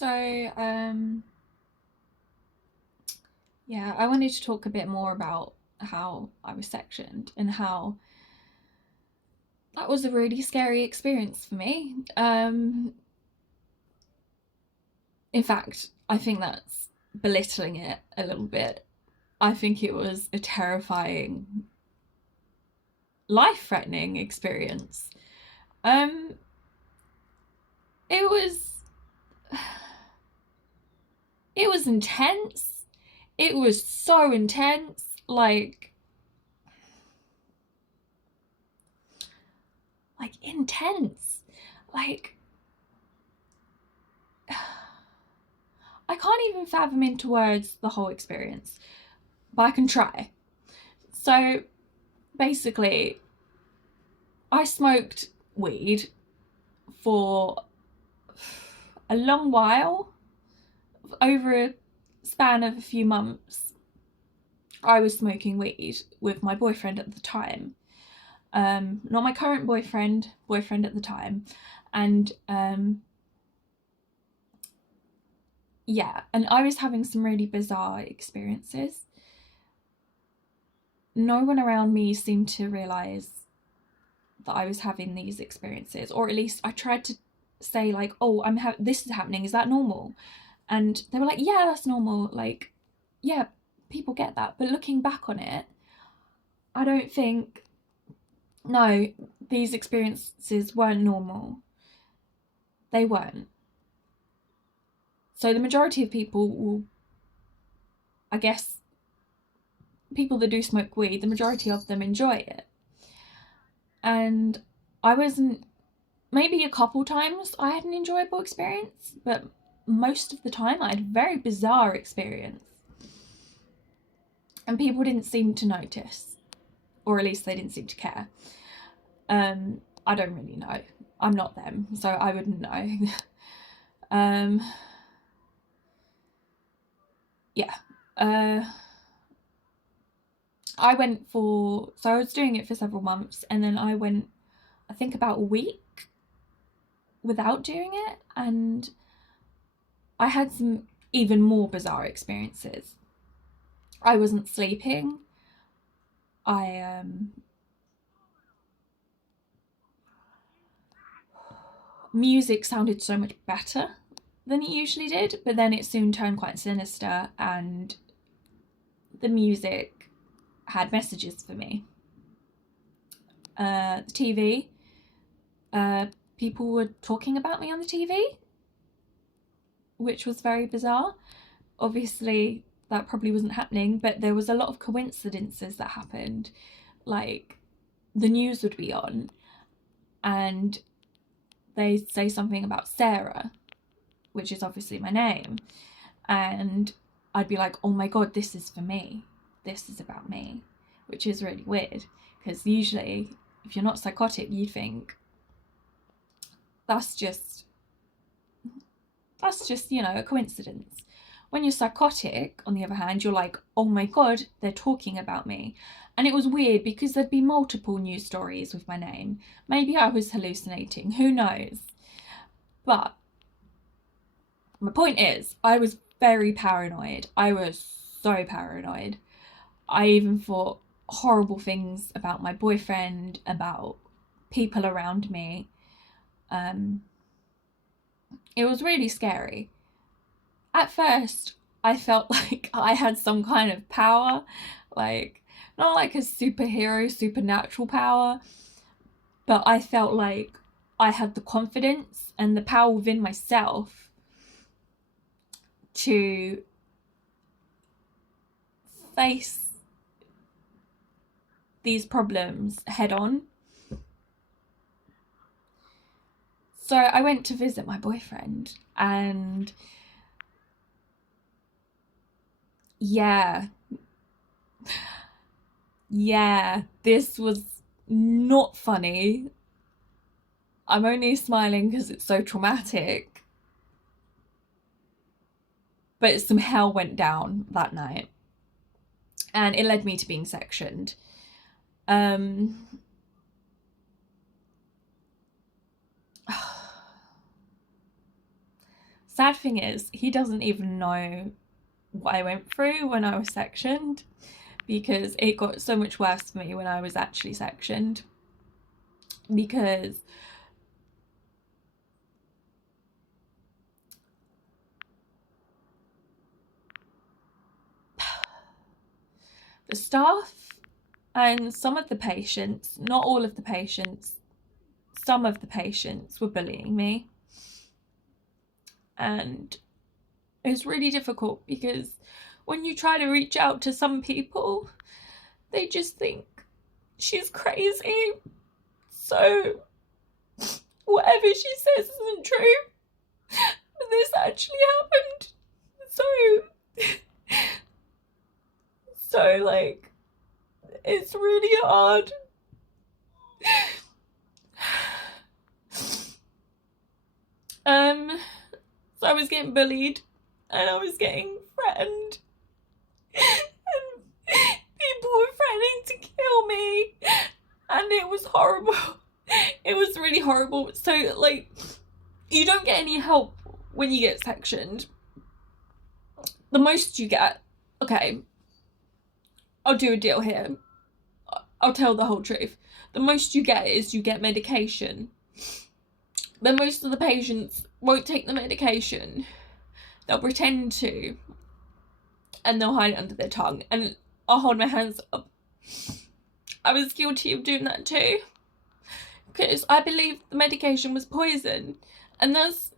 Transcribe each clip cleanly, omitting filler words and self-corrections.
So, yeah, I wanted to talk a bit more about how I was sectioned and how that was a really scary experience for me. In fact, I think that's belittling it a little bit. I think it was a terrifying, life-threatening experience. Um, it was it was intense. It was so intense. Like intense. Like I can't even fathom into words the whole experience, but I can try. So basically, I smoked weed for a long while, over a span of a few months. I was smoking weed with my boyfriend at the time. Not my current boyfriend at the time. And yeah, and I was having some really bizarre experiences. No one around me seemed to realize that I was having these experiences, or at least I tried to say like, oh, this is happening, is that normal? And they were like, yeah, that's normal, like, yeah, people get that. But looking back on it, I don't think, no, these experiences weren't normal. They weren't. So the majority of people will, I guess, people that do smoke weed, the majority of them enjoy it. And I wasn't, maybe a couple times I had an enjoyable experience, but most of the time I had a very bizarre experience. And people didn't seem to notice, or at least they didn't seem to care. I don't really know. I'm not them, so I wouldn't know. um, yeah. I went for, so I was doing it for several months, and then I went, I think, about a week without doing it, and I had some even more bizarre experiences. I wasn't sleeping. I music sounded so much better than it usually did, but then it soon turned quite sinister, and the music had messages for me. The TV, people were talking about me on the TV, which was very bizarre. Obviously, that probably wasn't happening, but there was a lot of coincidences that happened. Like, the news would be on, and they'd say something about Sarah, which is obviously my name, and I'd be like, oh my god, this is for me. This is about me, which is really weird, because usually, if you're not psychotic, you'd think that's just, a coincidence. When you're psychotic, on the other hand, you're like, oh my god, they're talking about me. And it was weird because there'd be multiple news stories with my name. Maybe I was hallucinating, who knows? But my point is, I was very paranoid. I was so paranoid. I even thought horrible things about my boyfriend, about people around me. It was really scary. At first, I felt like I had some kind of power, like, not like a superhero, supernatural power, but I felt like I had the confidence and the power within myself to face these problems head on. So I went to visit my boyfriend, and yeah, this was not funny. I'm only smiling because it's so traumatic. But some hell went down that night, and it led me to being sectioned. Um, sad thing is, he doesn't even know what I went through when I was sectioned, because it got so much worse for me when I was actually sectioned. Because the staff and some of the patients, not all of the patients, some of the patients were bullying me. And it was really difficult, because when you try to reach out to some people, they just think she's crazy. So whatever she says isn't true. But this actually happened. So like, it's really hard. So I was getting bullied and I was getting threatened. And people were threatening to kill me. And it was horrible. It was really horrible. So like, you don't get any help when you get sectioned. The most you get, okay, I'll do a deal here. I'll tell the whole truth. The most you get is you get medication. But most of the patients won't take the medication. They'll pretend to. And they'll hide it under their tongue. And I'll hold my hands up. I was guilty of doing that too. Because I believe the medication was poison. And that's...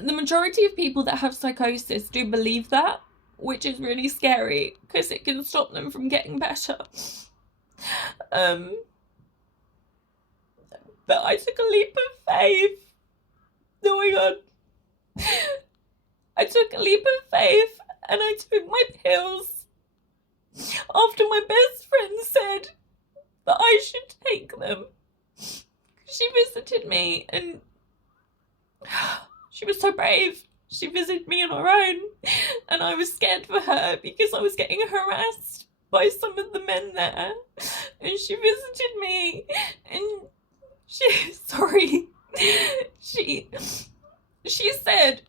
the majority of people that have psychosis do believe that, which is really scary, because it can stop them from getting better. But I took a leap of faith. Oh my god. I took a leap of faith and I took my pills after my best friend said that I should take them. She visited me and she was so brave. She visited me on her own, and I was scared for her because I was getting harassed by some of the men there. And she visited me and she said,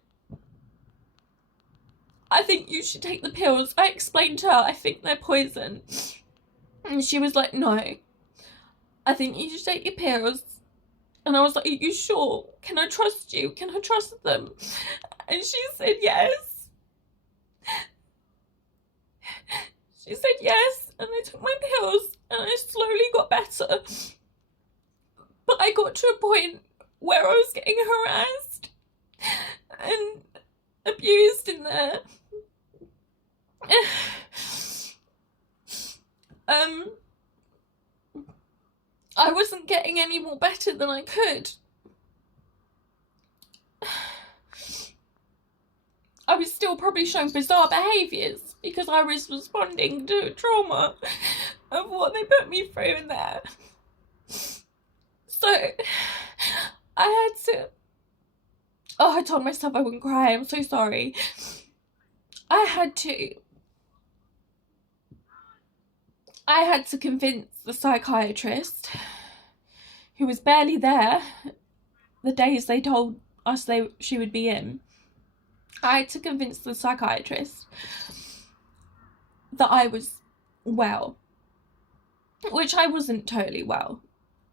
I think you should take the pills. I explained to her, I think they're poison. And she was like, no, I think you should take your pills. And I was like, are you sure? Can I trust you? Can I trust them? And she said yes. She said yes, and I took my pills, and I slowly got better. But I got to a point where I was getting harassed and abused in there. I wasn't getting any more better than I could. I was still probably showing bizarre behaviours because I was responding to trauma of what they put me through in there. So I had to... oh, I told myself I wouldn't cry. I'm so sorry. I had to convince the psychiatrist, who was barely there the days they told us she would be in. I had to convince the psychiatrist that I was well, which I wasn't totally well.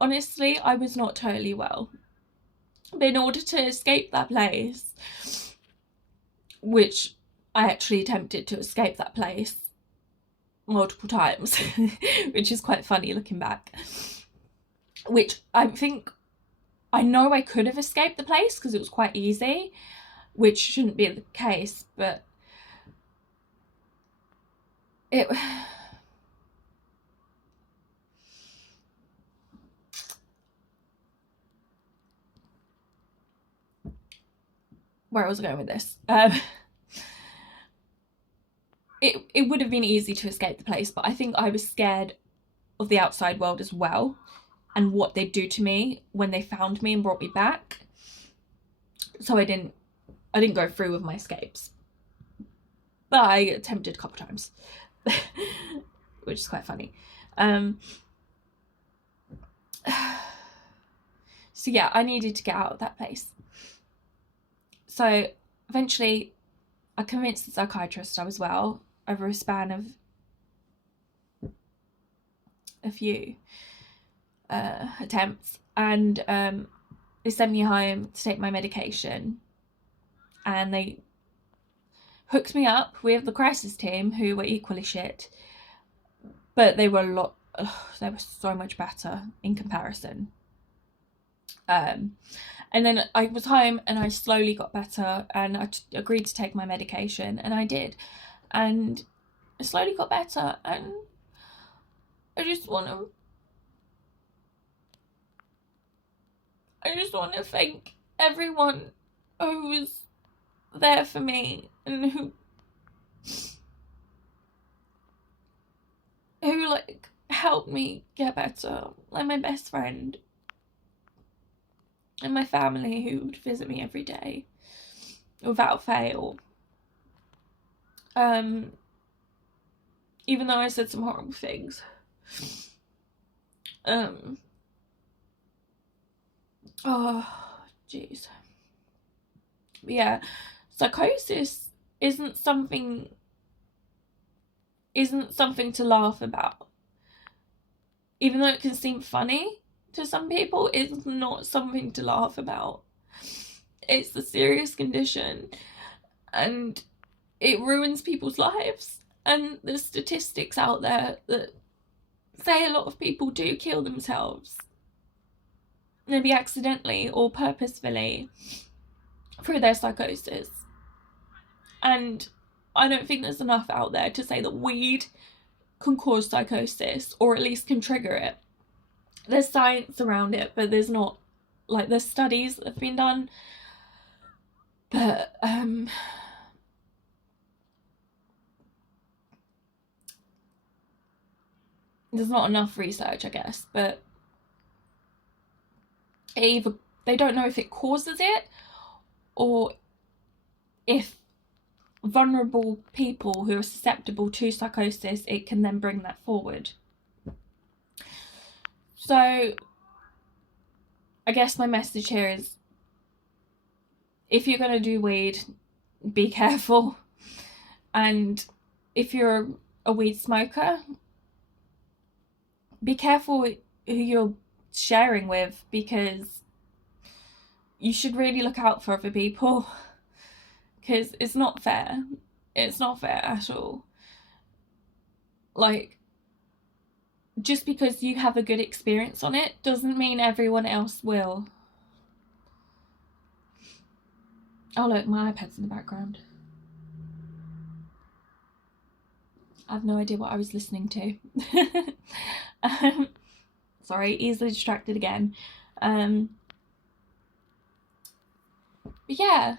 Honestly, I was not totally well. But in order to escape that place, which I actually attempted to escape that place multiple times, which is quite funny looking back, which I know I could have escaped the place because it was quite easy, which shouldn't be the case, but where was I going with this? It would have been easy to escape the place, but I think I was scared of the outside world as well, and what they'd do to me when they found me and brought me back. So I didn't go through with my escapes, but I attempted a couple times, which is quite funny. So yeah, I needed to get out of that place. So eventually I convinced the psychiatrist I was well over a span of a few attempts, and they sent me home to take my medication, and they hooked me up with the crisis team, who were equally shit, but they were they were so much better in comparison. And then I was home and I slowly got better, and I agreed to take my medication, and I did, and I slowly got better. And I just want to thank everyone who was there for me and who like helped me get better, like my best friend and my family, who would visit me every day without fail. Even though I said some horrible things. Oh, jeez. Yeah, psychosis isn't something to laugh about. Even though it can seem funny to some people, it's not something to laugh about. It's a serious condition, and it ruins people's lives. And there's statistics out there that say a lot of people do kill themselves, maybe accidentally or purposefully, through their psychosis. And I don't think there's enough out there to say that weed can cause psychosis, or at least can trigger it. There's science around it, but there's not, like, there's studies that have been done, but there's not enough research, I guess. But either they don't know if it causes it, or if vulnerable people who are susceptible to psychosis, it can then bring that forward. So I guess my message here is, if you're going to do weed, be careful. And if you're a weed smoker, be careful who you're sharing with, because you should really look out for other people, because it's not fair. It's not fair at all. Like, just because you have a good experience on it doesn't mean everyone else will. Oh look, my iPad's in the background. I have no idea what I was listening to. Sorry, easily distracted again. But yeah.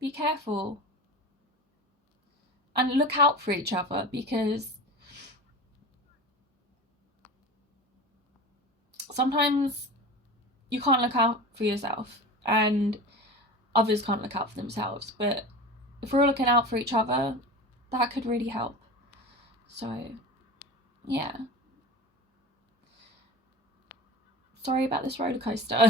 Be careful. And look out for each other, because sometimes you can't look out for yourself, and others can't look out for themselves. But if we're looking out for each other, that could really help. So, yeah. Sorry about this roller coaster.